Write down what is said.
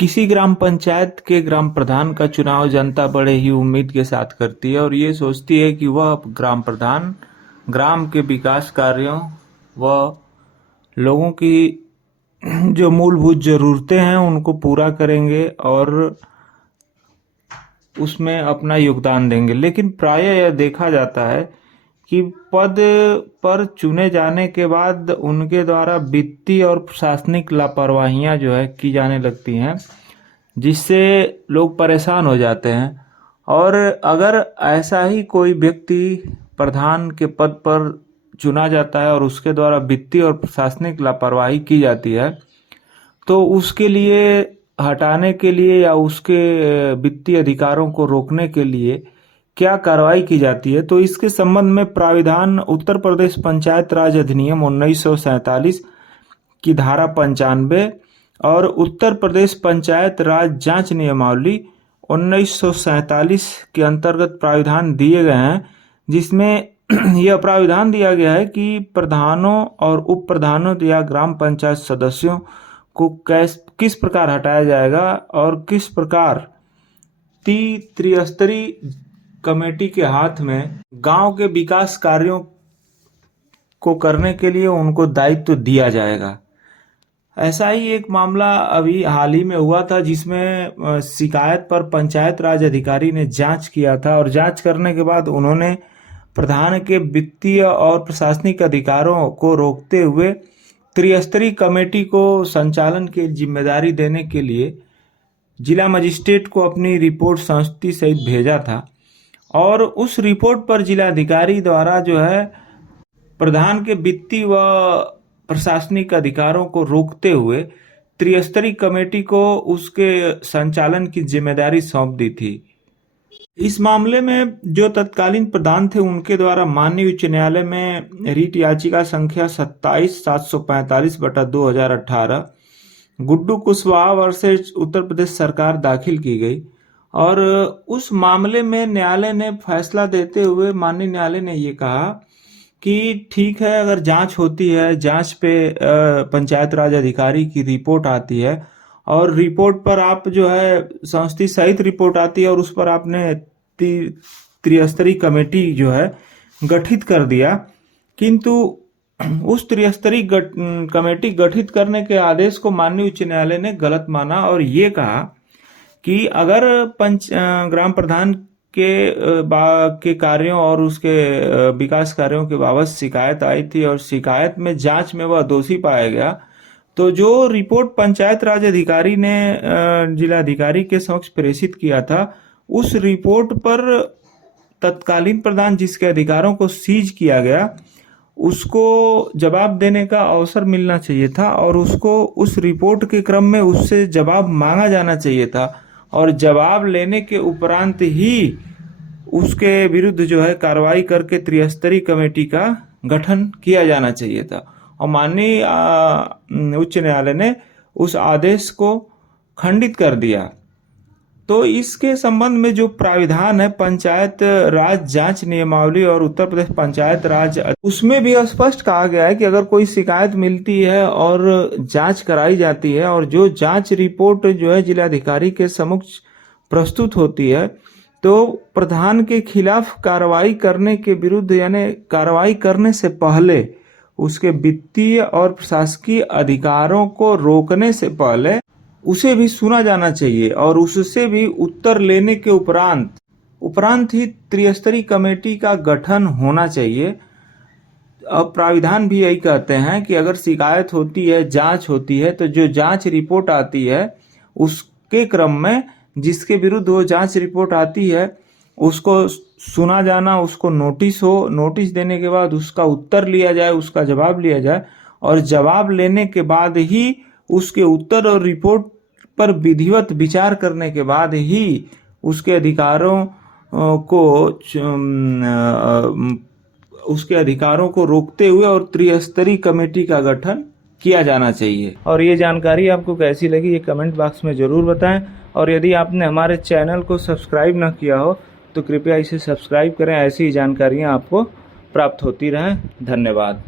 किसी ग्राम पंचायत के ग्राम प्रधान का चुनाव जनता बड़े ही उम्मीद के साथ करती है और ये सोचती है कि वह ग्राम प्रधान ग्राम के विकास कार्यों व लोगों की जो मूलभूत ज़रूरतें हैं उनको पूरा करेंगे और उसमें अपना योगदान देंगे। लेकिन प्रायः यह देखा जाता है कि पद पर चुने जाने के बाद उनके द्वारा वित्तीय और प्रशासनिक लापरवाहियां जो है की जाने लगती हैं, जिससे लोग परेशान हो जाते हैं। और अगर ऐसा ही कोई व्यक्ति प्रधान के पद पर चुना जाता है और उसके द्वारा वित्तीय और प्रशासनिक लापरवाही की जाती है, तो उसके लिए हटाने के लिए या उसके वित्तीय अधिकारों को रोकने के लिए क्या कार्रवाई की जाती है, तो इसके संबंध में प्राविधान उत्तर प्रदेश पंचायत राज अधिनियम 1947 की धारा 95 और उत्तर प्रदेश पंचायत राज जांच नियमावली 1947 के अंतर्गत प्राविधान दिए गए हैं, जिसमें यह प्राविधान दिया गया है कि प्रधानों और उप प्रधानों या ग्राम पंचायत सदस्यों को किस प्रकार हटाया जाएगा और किस प्रकार त्रिस्तरीय कमेटी के हाथ में गांव के विकास कार्यों को करने के लिए उनको दायित्व दिया जाएगा। ऐसा ही एक मामला अभी हाल ही में हुआ था, जिसमें शिकायत पर पंचायत राज अधिकारी ने जांच किया था और जांच करने के बाद उन्होंने प्रधान के वित्तीय और प्रशासनिक अधिकारों को रोकते हुए त्रिस्तरीय कमेटी को संचालन की जिम्मेदारी देने के लिए जिला मजिस्ट्रेट को अपनी रिपोर्ट संस्तुति सहित भेजा था। और उस रिपोर्ट पर जिलाधिकारी द्वारा जो है प्रधान के वित्तीय व प्रशासनिक अधिकारों को रोकते हुए त्रिस्तरीय कमेटी को उसके संचालन की जिम्मेदारी सौंप दी थी। इस मामले में जो तत्कालीन प्रधान थे उनके द्वारा माननीय उच्च न्यायालय में रीट याचिका संख्या 27,745/2018 गुड्डू कुशवाहा वर्सेस उत्तर प्रदेश सरकार दाखिल की गई। और उस मामले में न्यायालय ने फैसला देते हुए माननीय न्यायालय ने ये कहा कि ठीक है, अगर जांच होती है, जांच पे पंचायत राज अधिकारी की रिपोर्ट आती है और रिपोर्ट पर आप जो है संस्तुति सहित रिपोर्ट आती है और उस पर आपने त्रिस्तरीय कमेटी जो है गठित कर दिया, किंतु उस त्रिस्तरीय कमेटी गठित करने के आदेश को माननीय उच्च न्यायालय ने गलत माना और ये कहा कि अगर ग्राम प्रधान के कार्यों और उसके विकास कार्यों के बाबत शिकायत आई थी और शिकायत में जांच में वह दोषी पाया गया, तो जो रिपोर्ट पंचायत राज अधिकारी ने जिलाधिकारी के समक्ष प्रेषित किया था, उस रिपोर्ट पर तत्कालीन प्रधान जिसके अधिकारों को सीज किया गया उसको जवाब देने का अवसर मिलना चाहिए था और उसको उस रिपोर्ट के क्रम में उससे जवाब मांगा जाना चाहिए था और जवाब लेने के उपरांत ही उसके विरुद्ध जो है कार्रवाई करके त्रिस्तरीय कमेटी का गठन किया जाना चाहिए था। और माननीय उच्च न्यायालय ने उस आदेश को खंडित कर दिया। तो इसके संबंध में जो प्राविधान है पंचायत राज जांच नियमावली और उत्तर प्रदेश पंचायत राज, उसमें भी स्पष्ट कहा गया है कि अगर कोई शिकायत मिलती है और जांच कराई जाती है और जो जांच रिपोर्ट जो है जिलाधिकारी के समक्ष प्रस्तुत होती है, तो प्रधान के खिलाफ कार्रवाई करने के विरुद्ध यानी कार्रवाई करने से पहले उसके वित्तीय और प्रशासकीय अधिकारों को रोकने से पहले उसे भी सुना जाना चाहिए और उससे भी उत्तर लेने के उपरांत ही त्रिस्तरीय कमेटी का गठन होना चाहिए। अब प्राविधान भी यही कहते हैं कि अगर शिकायत होती है, जांच होती है, तो जो जांच रिपोर्ट आती है उसके क्रम में जिसके विरुद्ध वो जांच रिपोर्ट आती है उसको सुना जाना, उसको नोटिस देने के बाद उसका उत्तर लिया जाए, उसका जवाब लिया जाए और जवाब लेने के बाद ही उसके उत्तर और रिपोर्ट पर विधिवत विचार करने के बाद ही उसके अधिकारों को रोकते हुए और त्रिस्तरीय कमेटी का गठन किया जाना चाहिए। और ये जानकारी आपको कैसी लगी ये कमेंट बॉक्स में ज़रूर बताएं और यदि आपने हमारे चैनल को सब्सक्राइब न किया हो तो कृपया इसे सब्सक्राइब करें, ऐसी जानकारियाँ आपको प्राप्त होती रहें। धन्यवाद।